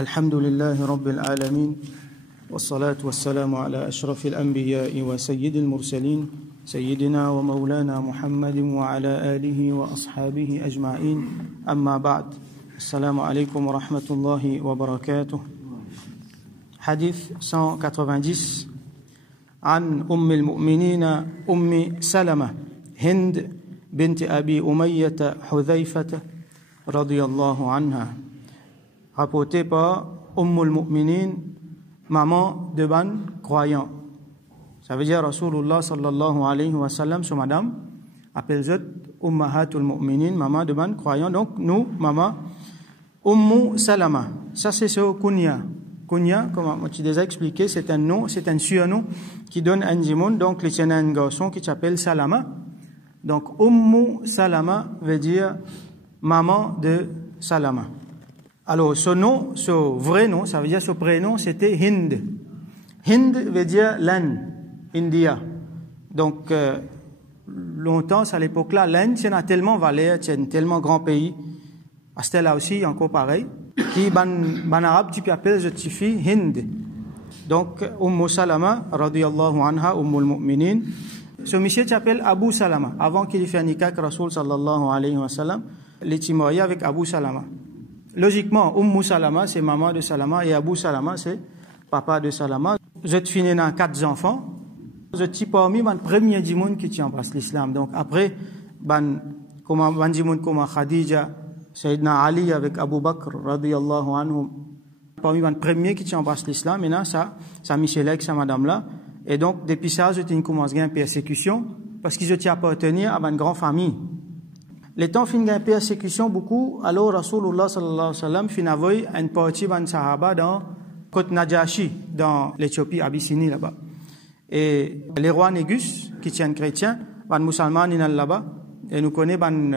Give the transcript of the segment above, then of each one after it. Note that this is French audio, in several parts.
الحمد لله رب العالمين والصلاة والسلام على أشرف الأنبياء وسيد المرسلين سيدنا ومولانا محمد وعلى آله وأصحابه أجمعين أما بعد السلام عليكم ورحمة الله وبركاته. حديث 190 عن أم المؤمنين أم سلمة هند بنت أبي أمية حذيفة رضي الله عنها, rapporté par Ummul Mu'minin, maman de ban croyant. Ça veut dire Rasulullah sallallahu alayhi wa sallam, son madame, appelle zot Ummahatul Mu'minin, maman de ban croyant. Donc nous, maman, Ummu Salama. Ça c'est ce kunya. Kunya, comme tu déjà expliqué, c'est un nom, c'est un surnom qui donne un jimoun. Donc il y a un garçon qui s'appelle Salama. Donc Ummu Salama veut dire maman de Salama. Alors, ce nom, ce vrai nom, ça veut dire ce prénom, c'était Hind. Hind veut dire l'Inde, India. Donc, longtemps, à l'époque-là, l'Inde, c'est tellement valeur, c'est un tellement grand pays. À ce là aussi, encore pareil, qui, ban arabe, tu peux appeler, je te fie, Hind. Donc, Salama, radiyallahu anha, Ummul Mu'minin. Ce monsieur s'appelle Abu Salama. Avant qu'il fasse nikah avec Rasul sallallahu alayhi wa sallam, il était marié avec Abu Salama. Logiquement, Salama, c'est maman de Salama, et Abu Salama, c'est papa de Salama. Je te finis dans 4 enfants. Je te parmi les premiers djimoun qui embrassent l'islam. Donc après, ban djimoun comme Khadija, Sayyidina Ali avec Abu Bakr, radiyallahu anhu, parmi les premiers qui embrassent l'islam, maintenant, ça Michel avec sa madame-là. Et donc, depuis ça, je commence à gagner persécution, parce que je tiens à appartenir à une grande famille. Les temps fin gagne persécution beaucoup, alors Rasulullah sallallahu alayhi wa sallam fin envoyé une partie de Sahaba dans Côte Najashi, dans l'Éthiopie, Abyssinie là-bas. Et les rois Négus, qui tiennent chrétiens, ban musulmans là-bas, et nous connaissons ban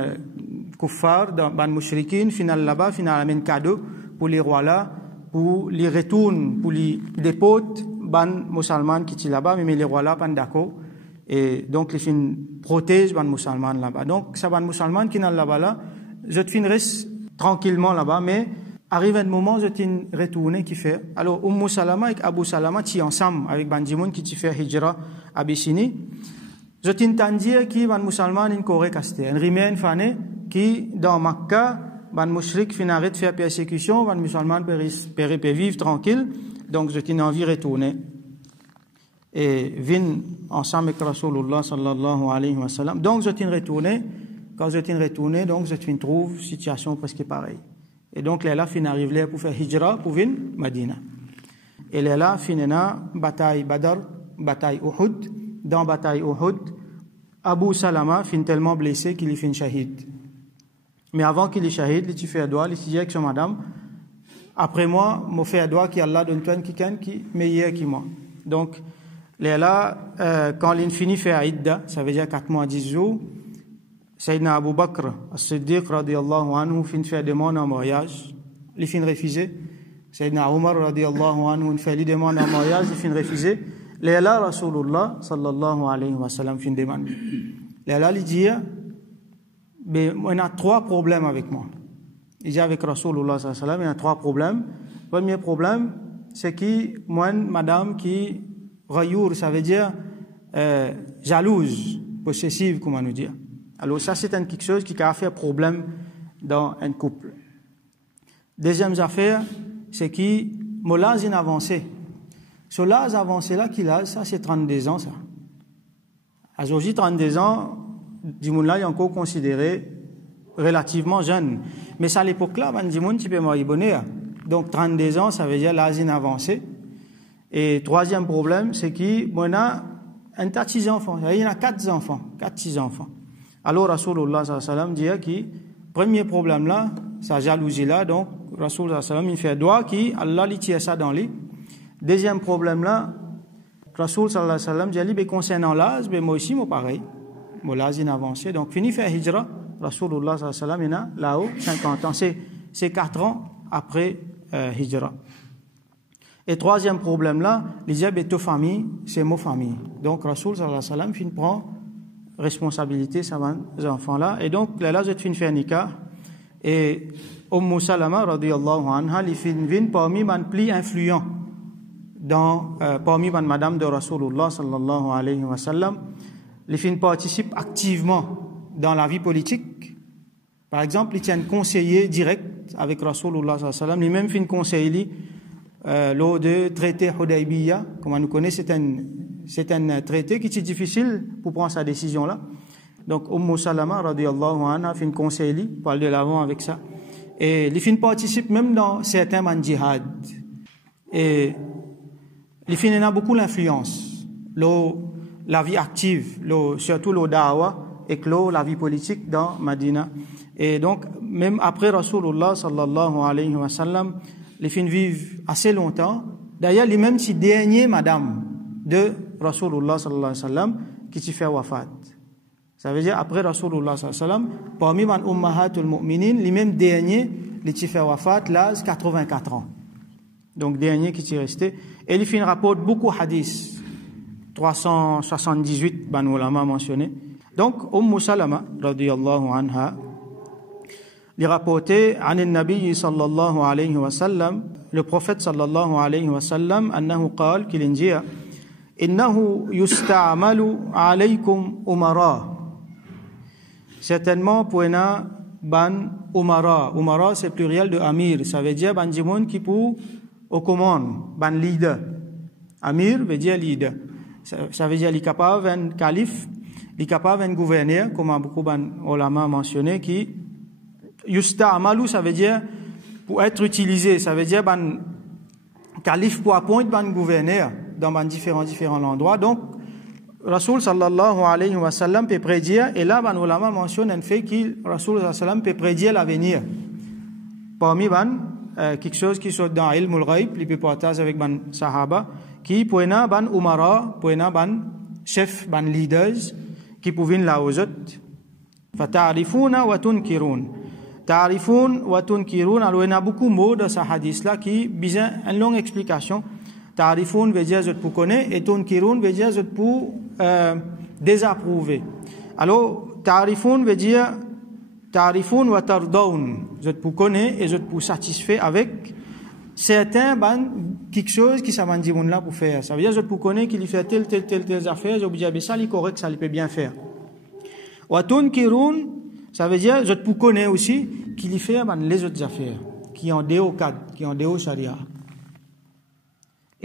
kuffar, ban mushrikin, final là-bas, final amène cadeau pour les rois là, pour les retourner, pour les dépotes, ban musulmans qui sont là-bas, mais les rois là, pas d'accord. Et donc les filles protègent les musulmans là-bas. Donc ça ban musulmans qui sont là-bas là, je te reste tranquillement là-bas, mais arrive un moment je te retourne qui fait. Alors Ummu Salama et Abu Salama qui ensemble avec Banjimoun qui te fait hijra à Abyssinie. Je t'entends dire qui ban musulmans in Corée casté, un rimène fané qui dans Makkah ban mushrik fin arrête faire persécution, ban musulmans peut vivre tranquille. Donc je t'ai envie de retourner. Et vin ensemble avec Rasulullah sallallahu alayhi wa sallam. Donc je t'ai retourné. Quand je t'ai retourné, donc je t'ai trouve situation presque pareille. Et donc là fin arrive là pour faire hijra pour venir Medina. Et là finena bataille Badr, bataille Uhud. Dans bataille Uhud, Abu Salama fin tellement blessé qu'il est fin shahid. Mais avant qu'il est shahid, il fait un doigt, il dit avec son madame, après moi, me fait un doigt qui Allah donne toi qui meilleur que moi. Donc là, quand il finit fait Idda, ça veut dire 4 mois, 10 jours, Sayyidina Abu Bakr, as-Siddiq, radiyallahu anhu, fin fait demande en mariage, il fin refusé. Sayyidina Umar, radiyallahu anhu, fait lui demande en mariage, il fin refusé. Là, Rasulullah, sallallahu alayhi wa sallam, fin demande. Là, il dit, mais on a 3 problèmes avec moi. Il dit avec Rasulullah, sallallahu alayhi wa sallam, il y a 3 problèmes. Premier problème, c'est que moi, madame, qui Rayour, ça veut dire jalouse, possessive, comment nous dire. Alors ça, c'est quelque chose qui a fait problème dans un couple. Deuxième affaire, c'est que mon âge est avancé. Ce l'âge avancé là qu'il a, ça c'est 32 ans, ça. Aujourd'hui, 32 ans, Dimoun là, il est encore considéré relativement jeune. Mais ça, à l'époque là, Dimoun, tu peux m'arriver. Donc 32 ans, ça veut dire l'âge est avancé. Et troisième problème, c'est qu'on a un tas de 6 enfants. Il y en a 4 enfants, 4-6 enfants. Alors, Rasulullah sallallahu alayhi wa sallam dit que, premier problème là, sa jalousie là, donc, Rasulullah sallallahu alayhi wa sallam, il fait doigt qui, Allah lui tire ça dans lui. Deuxième problème là, Rasul sallallahu alayhi wa sallam dit, mais concernant l'âge, mais moi aussi, moi pareil. Mon âge est avancé. Donc, fini faire hijra, Rasulullah sallallahu alayhi wa sallam, il y en a là-haut, 50 ans. C'est 4 ans après hijra. Et troisième problème là, les ta famille, c'est ma famille. Donc Rasoul sallallahu alayhi wa sallam fin prend responsabilité sur ces enfants là. Et donc là je te fin faire nikah. Et Salama radiyallahu anha li fin vin parmi man pli influent dans parmi man madame de Rasulullah sallallahu alayhi wa sallam, li fin participe activement dans la vie politique. Par exemple, il tient conseiller direct avec Rasulullah sallallahu alayhi wa sallam, lui-même fin conseiller lors de traité Hudaybiyah, comme on nous connaît, c'est un traité qui est difficile pour prendre sa décision là. Donc Salama radiyallahu anha fin conseiller, parle de l'avant avec ça. Et les filles participent même dans certains man djihad. Et les filles ont beaucoup l'influence, la vie active, surtout le da'wa et la vie politique dans Medina. Et donc, même après Rasulullah sallallahu alayhi wa sallam, les filles vivent assez longtemps. D'ailleurs, les mêmes si derniers madame de Rasulullah sallallahu alayhi wa sallam qui s'y fait wafat. Ça veut dire, après Rasulullah sallallahu alayhi wa sallam, parmi man ummahatul mu'minin, les mêmes derniers, les qui fait wafat, l'âge 84 ans. Donc, dernier qui est resté. Et les filles rapportent beaucoup hadiths. 378, ban ulama mentionné. Donc, Salama, radiyallahu anha, il rapportait, an al-Nabi sallallahu alayhi wa sallam, le prophète sallallahu alayhi wa sallam, annahu qal, qu'il indique, innahu yusta'amalu alaykum umara. Certainement, pour un ban umara. Umara, c'est pluriel de amir. Ça veut dire ban djimoun qui pour au commande, ban leader. Amir veut dire leader. Ça veut dire il est capable d'un calife, il est capable d'un gouverneur, comme beaucoup ban ulama mentionné, qui yusta'amalu, ça veut dire pour être utilisé. Ça veut dire ban calife pour appointer ban gouverneur dans ban différents endroits. Donc, Rasul sallallahu alayhi wa sallam peut prédire, et là, ban ulama mentionne un fait qu'il, Rasul sallallahu alayhi wa sallam peut prédire l'avenir. Parmi quelque chose qui sort dans ilmul ghaib, il peut partager avec ban sahaba, qui pour un ban umara, pour un ban chef, ban leaders, qui pouvaient là aux autres. Fata'arifuna wa tunkirun. Ta'arifun wa tunkirun. Alors, il y a beaucoup de mots dans ce hadith-là qui besoin une longue explication. Ta'arifun veut dire je pour connaître et tunkirun veut dire je pour désapprouver. Alors ta'arifun veut dire ta'arifun wa tardaun, je pour connaître et je pour satisfait avec certains quelque chose qui ça m'a dit là pour faire. Ça veut dire je pour connaître qu'il fait telle affaire, j'ai obligé ça il correct, ça il peut bien faire. Wa tunkirun, ça veut dire je pour connaître aussi qu'il fait les autres affaires qui en dehors cadre, qui en dehors sharia.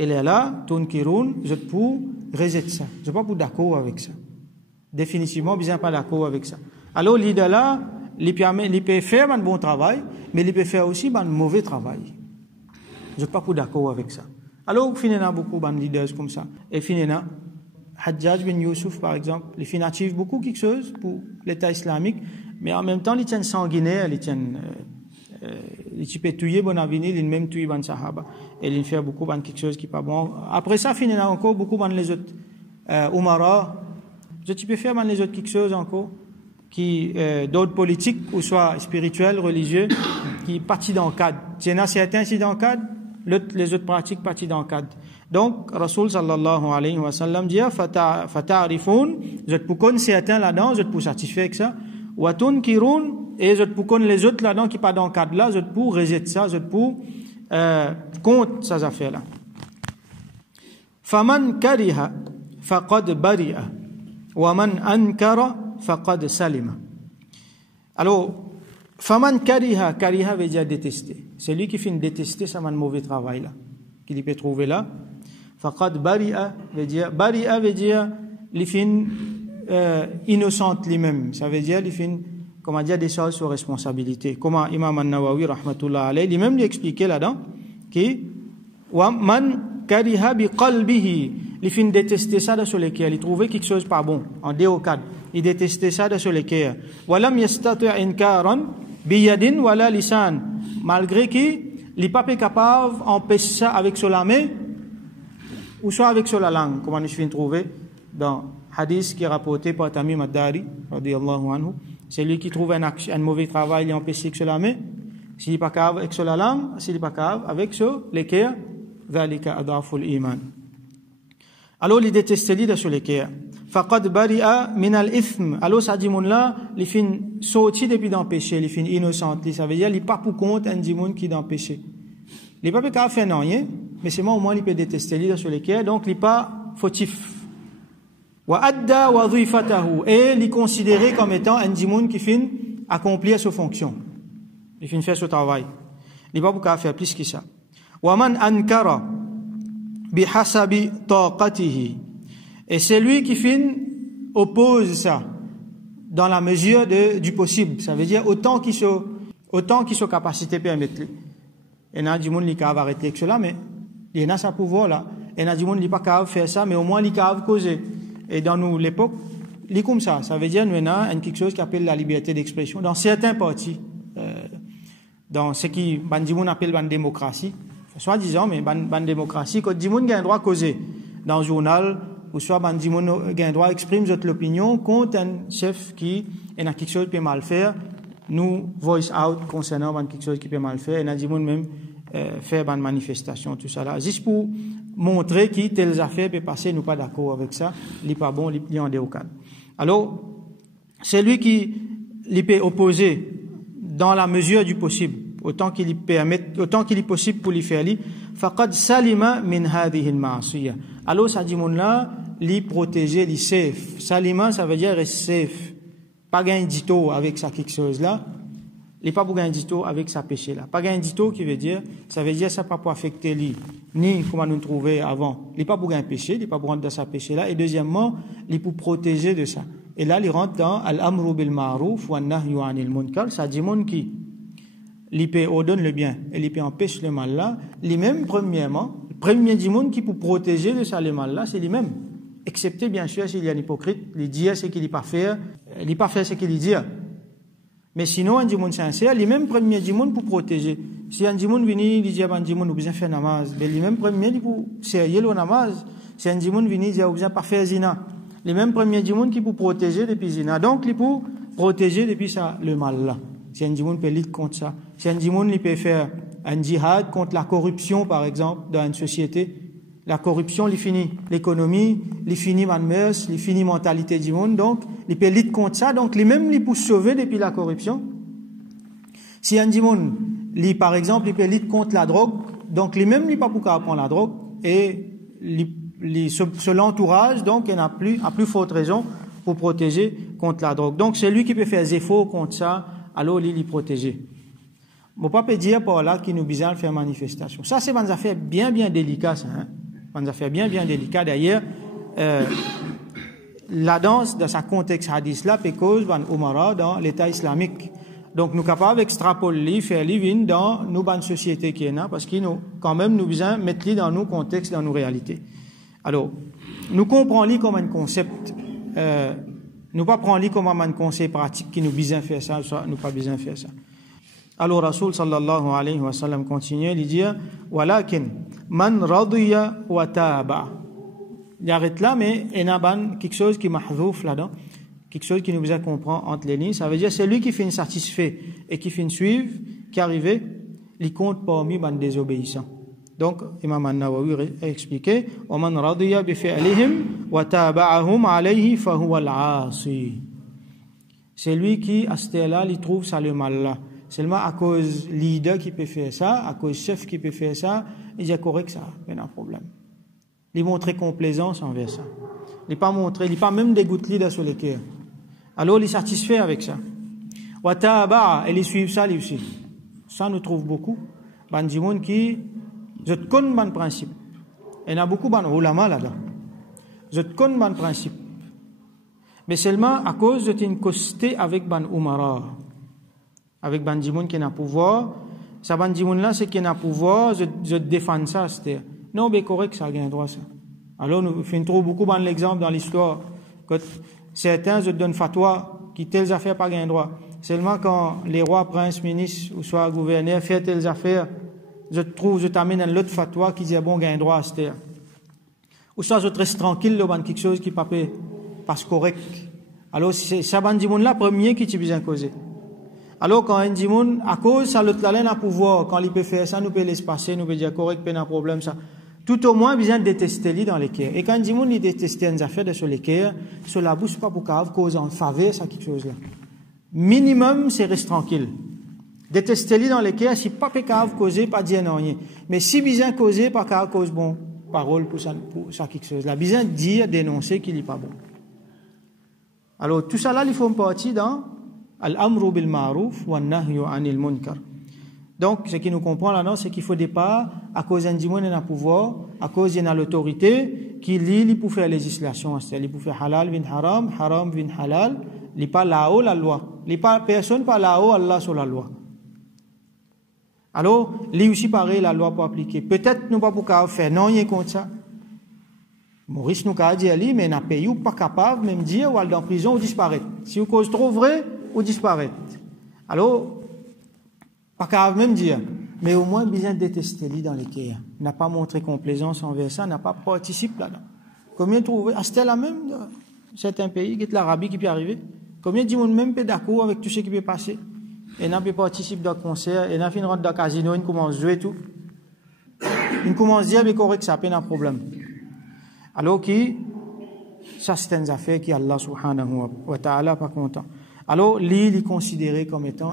Et là, tunkirun, je peux rejeter ça. Je ne suis pas d'accord avec ça. Définitivement, je ne suis pas d'accord avec ça. Alors, l'idée là, il peut faire un bon travail, mais il peut faire aussi un mauvais travail. Je ne suis pas d'accord avec ça. Alors, il y a beaucoup de leaders comme ça. Et il y a Hajjaj bin Yusuf, par exemple, il achieve beaucoup quelque chose pour l'État islamique, mais en même temps, il tient sanguinaire, il tient il peut tuer bon avenir, il même tuer bon sahaba, et il fait beaucoup de quelque chose qui n'est pas bon. Après ça, il y a encore beaucoup de les autres umara. Tu peux faire les autres quelque chose encore qui d'autres politiques ou soit spirituels, religieux, qui partent dans le cadre. Il y en a certains qui dans le cadre, les autres pratiques partent dans le cadre. Donc, Rasul sallallahu alayhi wa sallam dit fata'arifun, je te peux connaître certains là-dedans, je te peux satisfaire avec ça. Wa tunkirun, et je peux connaître les autres là-dedans qui pas dans le cadre là, je peux rejeter ça, je peux contre ces affaires-là. Faman kariha faqad bari'a wa man ankara faqad salima. Alors, faman kariha veut dire détester. C'est lui qui finit détester ça un mauvais travail là, qu'il peut trouver là. Faqad bari'a veut dire les fins innocentes lui-même. Ça veut dire les fins comment dire des choses sur responsabilité. Comment Imam An-Nawawi rahmatullah alayhi lui-même lui expliquait là-dedans qui wa man kariha bi qalbihi, les fins détester ça sur le cœur, il trouvait quelque chose pas bon en dehors cadre, il détestait ça sur le cœur. Wa lam yastati' inkaran bi yadin wala lisan, malgré qu'il n'est pas capable d'empêcher ça avec sur la main ou soit avec sur la langue, comme on vient trouver dans hadith qui est rapporté par Tamim ad-Dari radiyallahu anhu. C'est lui qui trouve un mauvais travail, il empêche avec sur la main, s'il n'est pas capable avec sur la langue, s'il n'est pas capable avec sur le cœur, ذلك أضعف الإيمان. Alors, il déteste l'idée sur les cœurs. Faqad bari'a min al-ithm. Alors, ça dit, là, il fin sorti depuis dans le péché, il fin innocent. Ça veut dire, il pas pour compte un dimon qui est dans le péché. Il pas peut faire non, mais c'est moi, au moins, il peut détester l'idée sur les cœurs, donc, il pas fautif. Wa adda wadhifatahu. Et il est considéré comme étant un dimon qui fin accomplir sa fonction. Il fin faire ce travail. Il pas pour faire plus que ça. Wa man ankara bihasabi taqatihi. Et c'est lui qui oppose ça dans la mesure du possible. Ça veut dire autant qu'il soit capacité permettre. Et n'a du monde qui va arrêter avec cela, mais il y a sa pouvoir là. Et n'a du monde qui pas capable faire ça, mais au moins il capable causer. Et dans nous l'époque, il est comme ça. Ça veut dire nous avons quelque chose qui appelle la liberté d'expression dans certains partis, dans ce qui bandimon appelle la démocratie. Soi-disant, mais ban démocratie, quand du monde a un droit à causer dans un journal, ou soit ban du monde a un droit à exprimer l'opinion contre un chef qui a quelque chose qui peut mal faire, nous voice out concernant quelque chose qui peut mal faire, et du monde même faire ban manifestation, tout ça là, juste pour montrer que telles affaires peuvent passer, nous pas d'accord avec ça, il n'est pas bon, il est en déocade. Alors, c'est lui qui peut opposer dans la mesure du possible. Autant qu'il est possible pour lui faire li, faqad salima min hadhihi al-ma'siyah. Alors ça dit mon là, li protéger, li safe. Salima ça veut dire safe. Pas gain dito avec ça quelque chose là. Il pas pour gain dito avec sa péché là. Pas gain dito qui veut dire, ça veut dire ça pas pour affecter lui ni comment nous trouver avant. Il pas pour gain péché, il pas pour rentrer dans sa péché là et deuxièmement, il pour protéger de ça. Et là il rentre dans al-amru bil ma'ruf wa an-nahyu 'anil munkar, ça dit mon qui l'IP ordonne le bien et l'IP empêche le mal là, lui-même premièrement, le premier du monde qui pour protéger de ça le mal là, c'est lui-même. Excepté bien sûr s'il y a un hypocrite, il dit ce qu'il n'est pas faire ce qu'il dit. Mais sinon un du monde sincère, lui-même premier du monde pour protéger. Si un du monde vient, il dit un du monde besoin faire namaz, mais lui-même premier il pour sérieux le namaz. Si un du monde vient, il dit besoin pas faire zina. Lui-même premier du monde qui pour protéger depuis zina. Donc il pour protéger depuis ça le mal là. Si un djimoun peut lutter contre ça, si un djimoun peut faire un djihad contre la corruption, par exemple, dans une société, la corruption, il finit l'économie, il finit la mœurs, il finit la mentalité du monde, donc, il peut lutter contre ça, donc, il même il peut sauver depuis la corruption. Si un djimoun, par exemple, il peut lutter contre la drogue, donc, il même il pas pour prendre la drogue, et l'entourage, donc, il n'a plus, à plus forte raison pour protéger contre la drogue. Donc, c'est lui qui peut faire des efforts contre ça, alors il est protégé. Mon papa peut dire par là qu'il nous besoin de faire manifestation. Ça, c'est une affaire bien délicate, ça, hein. Une affaire bien délicate. D'ailleurs, la danse, dans sa contexte hadith là, peut cause d'un umara dans l'État islamique. Donc, nous sommes capables d'extrapoler, faire living dans nos bonnes sociétés qui est là, parce qu'il nous, quand même, nous besoin de mettre dans nos contextes, dans nos réalités. Alors, nous comprenons comme un concept, nous pas prendre comme un conseil pratique qui nous besoin faire ça, nous pas besoin faire ça. Alors Rasoul sallallahu alayhi wa sallam continue, il dit walakin man radiya wa taba. Il arrête là, mais il y a quelque chose qui mahzouf là-dedans, quelque chose qui nous besoin comprendre entre les lignes. Ça veut dire c'est lui qui finit satisfait et qui finit suivre, qui arrive, il compte parmi les désobéissants. Donc, Imam An-Nawawi a expliqué وَمَنْ رَضِيَ بِفِعْلِهِمْ وَتَابَعَهُمْ عَلَيْهِ فَهُوَ الْعَاصِي. C'est lui qui, à ce là il trouve ça le mal là. Seulement à cause leader qui peut faire ça, à cause chef qui peut faire ça, il dit correct ça, il y a un problème. Il montre complaisance envers ça. Il pas montré, il pas même dégoûté leader sur le cœur. Alors il est satisfait avec ça. وَتَابَعَ, et il suit ça lui aussi. Ça nous trouve beaucoup. Bandimoun qui je te connais le principe. Il y a beaucoup de ulama là-dedans. Je te connais le principe. Mais seulement à cause de une costé avec ban umara. Avec ban dimoun qui n'a pouvoir. Ça ban dimoun là, c'est qui n'a pouvoir, je défends ça. C'est non, mais correct, ça a un droit ça. Alors nous faisons trop beaucoup dans l'exemple dans l'histoire. Quand certains je donnent fatwa qui telles affaires pas un droit. Seulement quand les rois, princes, ministres ou soit gouverneurs font telles affaires, je t'amène un autre fatwa qui dit bon, il y a un droit à se taire. Ou soit je te reste tranquille, dans quelque chose qui passe correct. Alors, c'est ça, ban dimoun là, premier qui t'y besoin causer. Alors, quand un dimoun, à cause, ça l'autre là, a pouvoir, quand il peut faire ça, nous peut laisser passer, nous peut dire correct, pas un problème, ça. Tout au moins, besoin de détester lui dans l'équerre. Et quand Jimoun il déteste une affaire de sur l'équerre, sur la bouche, pas pour cause en faveur, ça quelque chose là. Minimum, c'est reste tranquille. Détester lui dans l'équerre, si pas pécave causer, pas dire non rien. Mais si besoin causer, pas qu'à cause bon parole pour ça quelque chose là. Besoin de dire, dénoncer qu'il est pas bon. Alors, tout ça là, il faut une partie dans Al-Amru bil Ma'ruf wa Nahyu anil Munkar. Donc, ce qui nous comprend là-dedans, c'est qu'il faut départ, à cause d'un dimon et d'un pouvoir, à cause d'une l'autorité, qui lit, il peut faire législation, c'est-à-dire, il peut faire halal, vin haram, haram, vin halal, il pas là-haut la loi. Il pas personne pas là-haut, Allah sur la loi. Alors, lui aussi pareil, la loi pour appliquer. Peut-être nous pas pour faire, non, il est contre ça. Maurice nous a dit à lui, mais n'a payé ou pas capable, même dire, ou aller dans prison ou disparaître. Si vous cause trop vrai, ou disparaître. Alors, pas capable même dire, mais au moins bien détester lui dans l'équerre. N'a pas montré complaisance envers ça, n'a pas participé là-dedans. Combien trouver, c'était la même, certains pays, qui est l'Arabie qui peut arriver. Combien de gens même pas d'accord avec tout ce qui peut passer. Et n'a pas participé dans le concert, et n'a fait une rentre dans le casino, il commence à jouer tout. Il commence à dire, mais correct, ça n'a pas un problème. Alors que, ça c'est une affaire qui Allah subhanahu wa ta'ala pas content. Alors, lui, il est considéré comme étant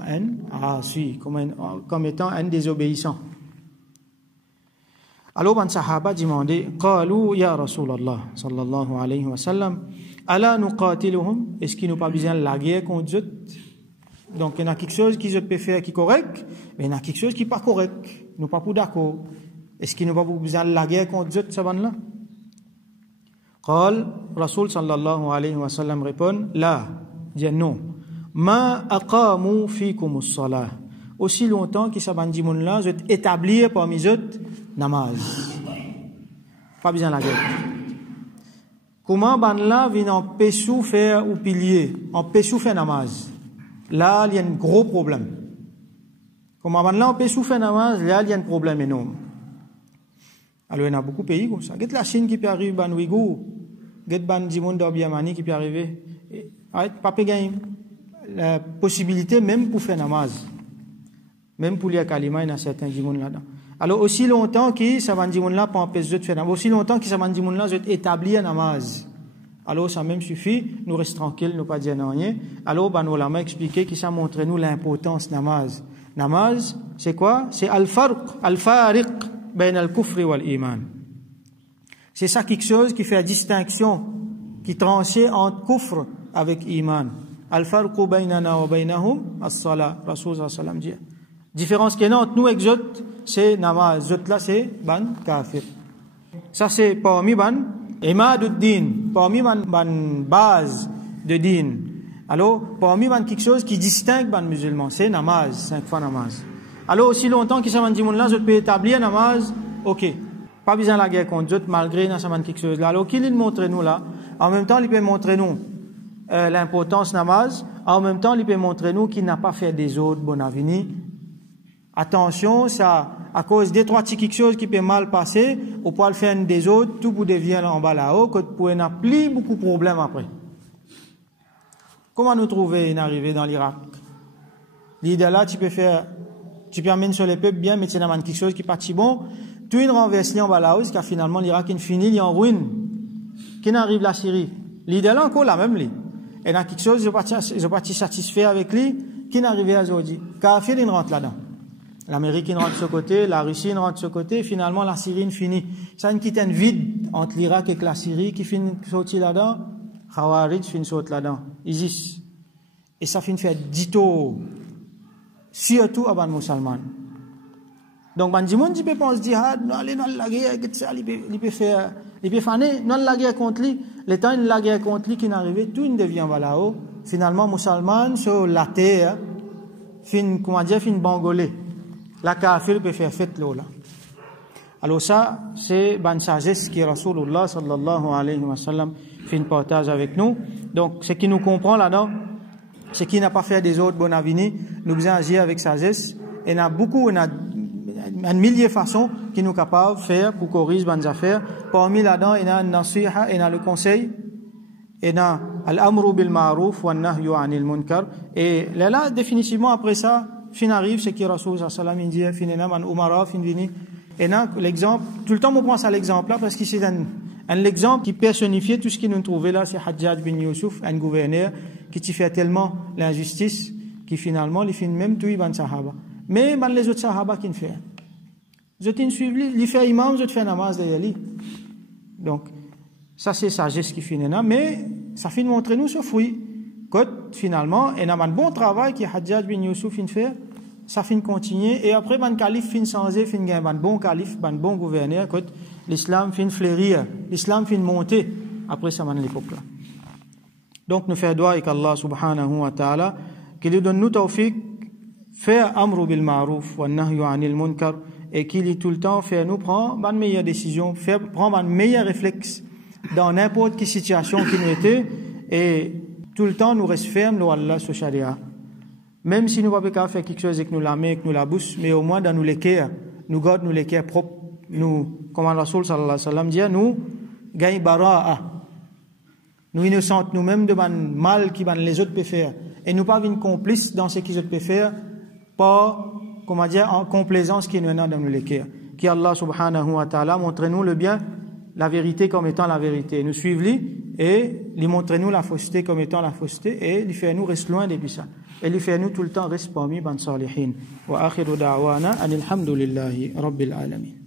comme étant un désobéissant. Alors, les Sahaba demandé, Qalu ya Rasulallah, sallallahu alayhi wa sallam, ala nuqatiluhum, est-ce qu'il nous pas besoin de la guerre contre eux? Donc, il y a quelque chose qui peut faire qui est correct, mais il y a quelque chose qui n'est pas correct. Nous pas d'accord. Est-ce qu'il nous pas besoin de la guerre contre eux, ça là? Qal, Rasul sallallahu alayhi wa sallam répond, la, dit non. Ma aqamu fikum as-salah. Aussi longtemps que ça ban di moun là, je vais établir parmi eux namaz. Pas besoin de la guerre. Comment ban là vient empêcher faire ou pilier, empêcher faire namaz. Là, il y a un gros problème. Comment ban là empêcher faire namaz, là il y a un problème énorme. Alors il y a beaucoup de pays comme ça. Get la Chine qui peut arriver ban Ouïghour, get ban di moun d'Obiamani qui peut arriver. Pas gagner la possibilité même pour faire namaz, même pour lire kalima, il y a certains djimoun là-dedans. Alors aussi longtemps que ça va djimoun là pas empêcher de faire namaz, aussi longtemps que ça va djimoun là établir namaz. Alors ça même suffit, nous restons tranquilles, nous pas dire rien. Alors ben nous l'a expliqué que ça montre nous l'importance namaz. Namaz, c'est quoi? C'est al-fariq bain al-kufr wal iman. C'est ça quelque chose qui fait la distinction, qui tranche entre kufr avec iman. Al-farqu baynana wa baynahum as-salat. Rasul sallallahu alayhi wa sallam dit. Différence qu'il y a entre nous et les autres, c'est namaz. Les autres là, c'est ban kafir. Ça, c'est parmi ban imaduddin, parmi ban base de din. Alors, parmi ban quelque chose qui distingue ban musulman, c'est namaz, 5 fois namaz. Alors, aussi longtemps qu'ils savent dire là, je peux établir namaz, ok. Pas besoin de la guerre contre eux, malgré ça quelque chose là. Alors, qu'il montre nous là, en même temps, il peut montrer nous l'importance namaz, en même temps, il peut montrer nous qu'il n'a pas fait des autres bon avenir. Attention, ça, à cause des trois petits quelque chose qui peut mal passer, on peut le faire des autres, tout pour devenir en bas là-haut, que pour n'a plus beaucoup de problèmes après. Comment nous trouver une arrivée dans l'Irak? L'idée là, tu peux amener sur les peuples bien, mais tu n'as quelque chose qui est pas si bon, tout une renverse en bas là-haut, jusqu'à finalement l'Irak est fini, il est en ruine. Qui n'arrive la Syrie? L'idée là encore la même, lui. Et dans quelque chose, ils sont pas satisfaits avec lui, qui n'arrive à aujourd'hui. Kafir, il rentre là-dedans. L'Amérique rentre de ce côté, la Russie rentre de ce côté, finalement la Syrie finit. Ça une quitte un vide entre l'Irak et la Syrie qui finit sortir là-dedans, Khawarij finit sortir là-dedans, ISIS. Et ça finit faire dito, surtout à ban musulman. Donc ban di monde peut penser jihad, non aller dans la guerre, il peut faire, il peut faner dans la guerre contre lui. Le temps de la guerre contre lui qui n'arrivait, tout ne devient là-haut. Finalement musulman sur la terre, fin bangolé. La kafir peut faire fête là. Alors ça, c'est ban sagesse qui Rasulullah sallallahu alayhi wa sallam fait une partage avec nous. Donc, ce qui nous comprend là-dedans, c'est qu'il n'a pas fait des autres bon avenir, nous devons agir avec sagesse. Et il y a beaucoup, il y a un millier de façons qui nous capables de faire pour corriger ban affaires. Parmi là-dedans, il y a un nasiha, il y a le conseil, il y a al-amru bil ma'ruf wa nahyu anil munkar. Et là, définitivement, après ça, fin arrive, c'est que Rasul sallallahu alayhi wa sallam dit, fin man umara, fin vini, Et là, l'exemple, tout le temps, on prend ça l'exemple là, parce que c'est un exemple qui personnifie tout ce qui nous trouvait là, c'est Hajjaj bin Yusuf, un gouverneur, qui fait tellement l'injustice, qui finalement, il fait même tout, ban sahaba. Mais, les autres sahaba qui ne font. Vous êtes suivre, il fait imam, vous êtes fait namaz derrière lui. Donc, ça c'est sagesse qui finit là, mais ça finit de montrer nous ce fruit. Quand finalement, et a un bon travail qui Hajjaj bin Yusuf fait, ça finit de continuer, et après, ban calife finit changer, finit un bon calife, un bon gouverneur, quand l'islam finit de fleurir, l'islam finit de monter, après ça, man l'époque là. Donc, nous faisons doigt avec Allah subhanahu wa ta'ala, qu'il nous donne nous tawfiq, faire amru bil ma'ruf, wa nahyu anil munkar, et qu'il tout le temps fait nous prendre une meilleure décision, prendre un meilleur réflexe dans n'importe quelle situation qui nous était, et tout le temps nous reste ferme le Allah sur Sharia. Même si nous ne pouvons pas faire quelque chose avec nous la main, avec nous la bouche, mais au moins dans nous l'équerre, nous gardons nous l'équerre propre, nous, comme le Rasoul sallallahu alayhi wa sallam dit, nous gagnons bara'a. Nous innocentes nous-mêmes de mal qui les autres peuvent faire. Et nous pas une complice dans ce qu'ils autres peuvent faire, pas, comment dire, en complaisance qui nous est dans nous l'équerre. Qui Allah subhanahu wa ta'ala montre-nous le bien, la vérité comme étant la vérité. Nous suivons-lui et lui montre-nous la fausseté comme étant la fausseté et lui fait nous rester loin depuis ça. Et lui fait nous tout le temps rester parmi ban salihin. Wa akhiru da'wana anil hamdulillahi rabbil alamin.